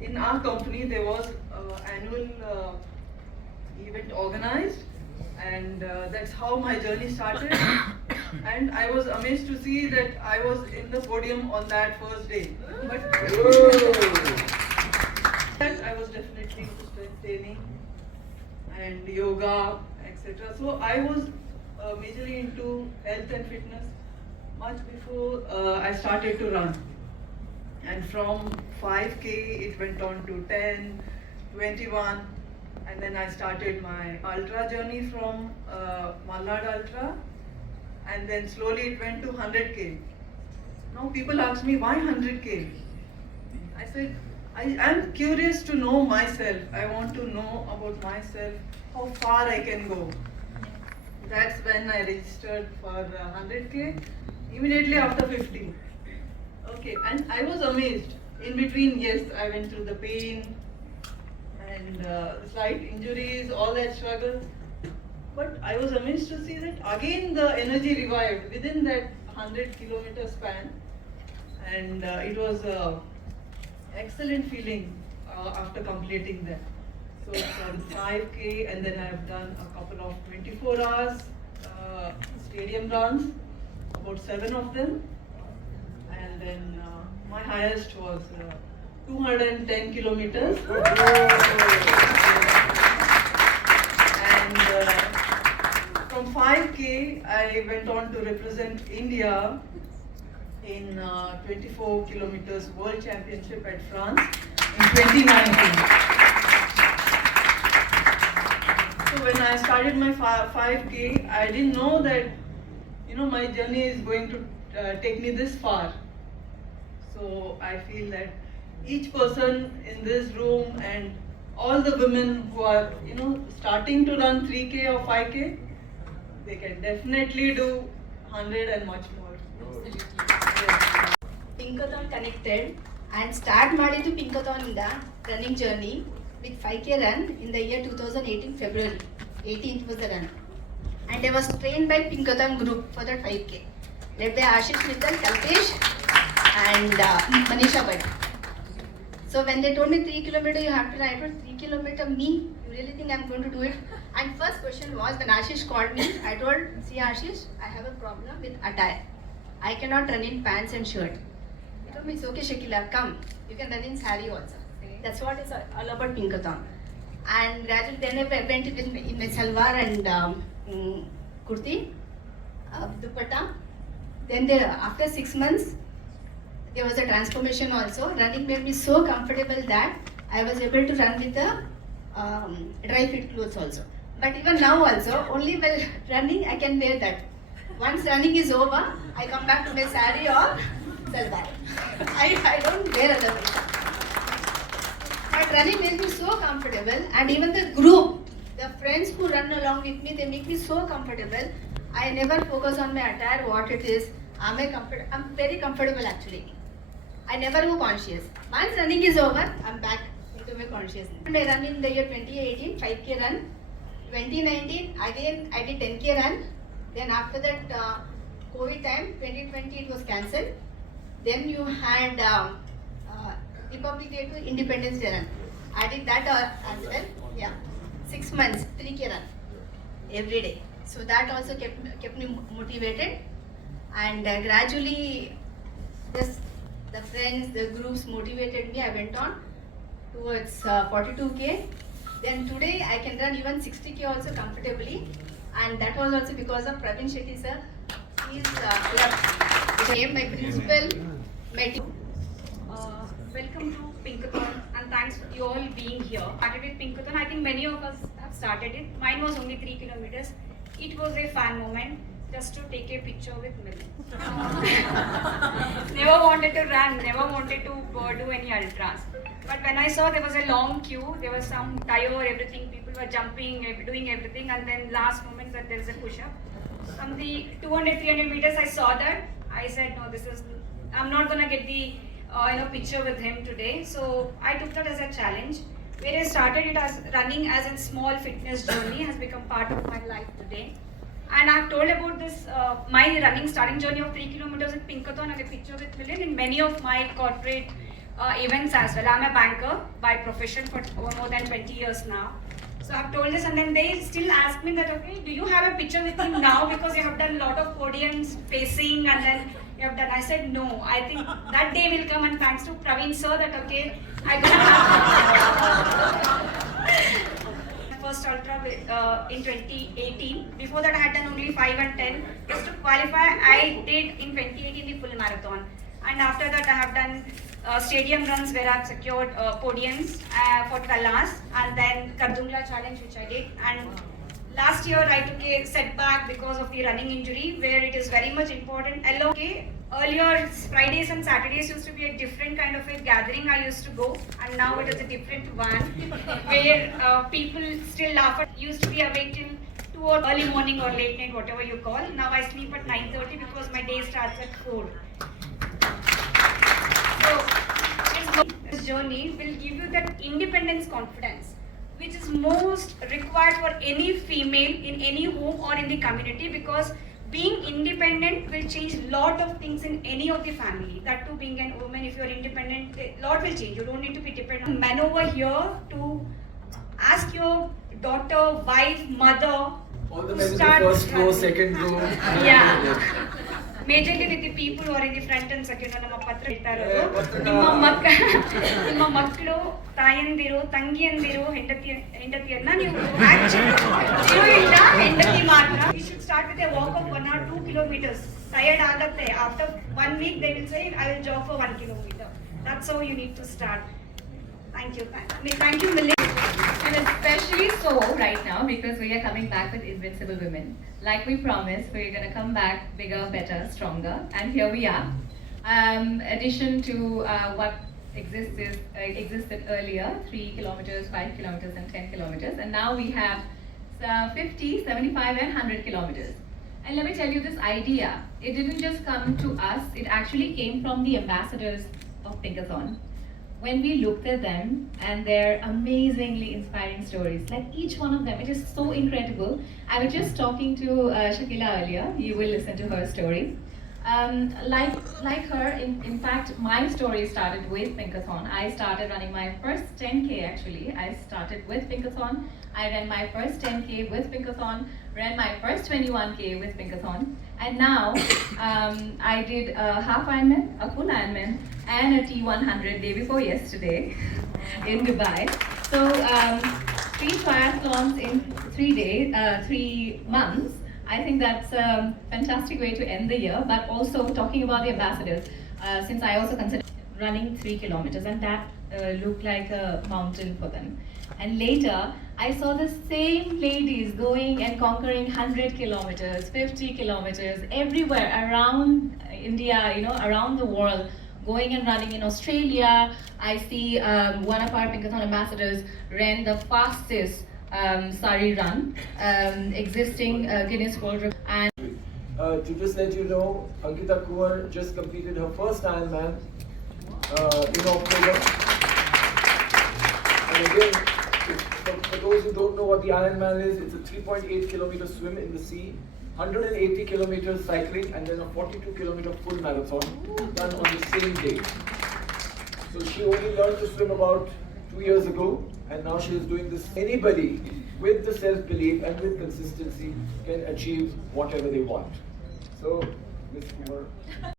in our company there was annual event organized, and that's how my journey started. And I was amazed to see that I was in the podium on that first day. But I was definitely into strength training and yoga, etc. So I was majorly into health and fitness much before I started to run. And from 5K it went on to 10, 21, and then I started my ultra journey from Malnad Ultra, and then slowly it went to 100K. Now people ask me, why 100K? I said, I am curious to know myself. I want to know about myself, how far I can go. That's when I registered for 100K, immediately after 50. Okay, and I was amazed. In between, yes, I went through the pain and slight injuries, all that struggle. But I was amazed to see that again the energy revived within that 100-kilometer span, and it was an excellent feeling after completing that. So from 5K, and then I have done a couple of 24 hours stadium runs, about 7 of them, and then my highest was 210 kilometers. And from 5K, I went on to represent India in 24 kilometers World Championship at France in 2019. So when I started my 5K, I didn't know that my journey is going to take me this far. So I feel that each person in this room and all the women who are starting to run 3K or 5K, they can definitely do 100 and much more. Yes. Pinkathon connected and start ಮಾಡಿದ್ದು Pinkathon ಇಂದ running journey with 5K run in the year 2018 February 18th was the run, and I was trained by Pinkathon group for that 5K led by Ashish Mittal, Kalpesh and Manisha Bhatt. So when they told me 3 kilometer you have to ride for 3 kilometer, me, you really think I'm going to do it? And first question was when Ashish called me, I told, see Ashish, I have a problem with attire. I cannot run in pants and shirt. He told me, it's okay Shakila, come. You can run in sari also. That's what is all about Pinkathon. And gradually then I went in my salwar and kurti, dupatta. Then after 6 months, there was a transformation also. Running made me so comfortable that I was able to run with the dry fit clothes also. But even now also, only while running I can wear that. Once running is over, I come back to my sari or salwar. I don't wear other things. But running made me so comfortable, and even the group, the friends who run along with me, they make me so comfortable. I never focus on my attire, what it is. I'm very comfortable actually. I never go conscious. Once running is over, I'm back into my consciousness. And I run in the year 2018, 5K run. 2019, again I did 10K run. Then after that, COVID time, 2020 it was cancelled. Then you had Republic Day to Independence Day run. I did that as well. Yeah, 6 months, 3K run every day. So that also kept me motivated, and gradually the friends, the groups motivated me. I went on towards 42K. Then today I can run even 60K also comfortably, and that was also because of Praveen Shetty sir. He's my principal. Welcome to Pinkathon, and thanks for you all being here. Started with Pinkathon. I think many of us have started it. Mine was only 3 kilometers. It was a fun moment just to take a picture with Millie. Never wanted to run, never wanted to do any ultras. But when I saw there was a long queue, there was some tire, everything, people were jumping, doing everything, and then last moment that there is a push-up. From the 200-300 meters, I saw that. I said, no, I'm not gonna get the picture with him today. So I took that as a challenge. Where I started it as running as a small fitness journey has become part of my life today. And I've told about this, my running starting journey of 3 kilometers at Pinkathon and a picture with Milind in many of my corporate events as well. I'm a banker by profession for more than 20 years now. So I've told this, and then they still ask me that, okay, do you have a picture with him now because you have done a lot of podiums, pacing, and then you have done. I said no. I think that day will come, and thanks to Praveen sir, that okay, I gonna have first ultra in 2018. Before that, I had done only 5 and 10. Just to qualify, I did in 2018 the full marathon, and after that, I have done stadium runs where I've secured podiums for Kalas, and then Kardungla challenge which I did, and last year I took a setback because of the running injury where it is very much important. Okay, earlier Fridays and Saturdays used to be a different kind of a gathering I used to go, and now it is a different one where people still laugh at. Used to be awake till 2 or early morning or late night, whatever you call. Now I sleep at 9:30 because my day starts at 4. So this journey will give you that independence confidence, which is most required for any female in any home or in the community, because being independent will change a lot of things in any of the family. That too, being a woman, if you are independent, a lot will change. You don't need to be dependent on men over here to ask your daughter, wife, mother All the to men in the start first row, running. second row. Yeah. Majorly with the people who are in the front and second row, ನಮ್ಮ ಪತ್ರ ಹೇಳ್ತಾ ಇರೋದು. ನಿಮ್ಮ ಮಕ್ಕಳು, ತಾಯಂದಿರು, ತಂಗಿಯಂದಿರು, ಹೆಂಡತಿಯನ್ನ ನೀವು actually ಇಲ್ಲ, ಹೆಂಡತಿ ಮಾತ್ರ. You should start with a walk of 1 or 2 kilometers. Tired ಆಗತ್ತೆ. After 1 week they will say, I will jog for 1 kilometer. That's how you need to start. Thank you. Thank you, Milind. And especially so right now because we are coming back with Invincible Women. Like we promised, we're going to come back bigger, better, stronger. And here we are. Addition to what existed earlier, 3 kilometers, 5 kilometers and 10 kilometers. And now we have 50, 75 and 100 kilometers. And let me tell you this idea, it didn't just come to us, it actually came from the ambassadors of Pinkathon. When we looked at them and their amazingly inspiring stories, like each one of them, it is so incredible. I was just talking to Shakila earlier, you will listen to her story. Like her, in fact, my story started with Pinkathon. I started running my first 10K actually. I started with Pinkathon. I ran my first 10K with Pinkathon, ran my first 21K with Pinkathon. And now I did a half Ironman, a full Ironman, and a T100 day before yesterday in Dubai. So 3 triathlons in 3 months. I think that's a fantastic way to end the year, but also talking about the ambassadors, since I also consider running 3 kilometers and that looked like a mountain for them. And later, I saw the same ladies going and conquering 100 kilometers, 50 kilometers, everywhere around India, around the world, going and running in Australia. I see one of our Pinkathon ambassadors ran the fastest sari run, existing Guinness World Record. And To just let you know, Ankita Kuwar just completed her first Ironman in October. And again, for those who don't know what the Ironman is, it's a 3.8 kilometer swim in the sea, 180 kilometers cycling, and then a 42 kilometer full marathon done on the same day. So she only learned to swim about 2 years ago, and now she is doing this. Anybody with the self-belief and with consistency can achieve whatever they want. So, Ms. Kumar.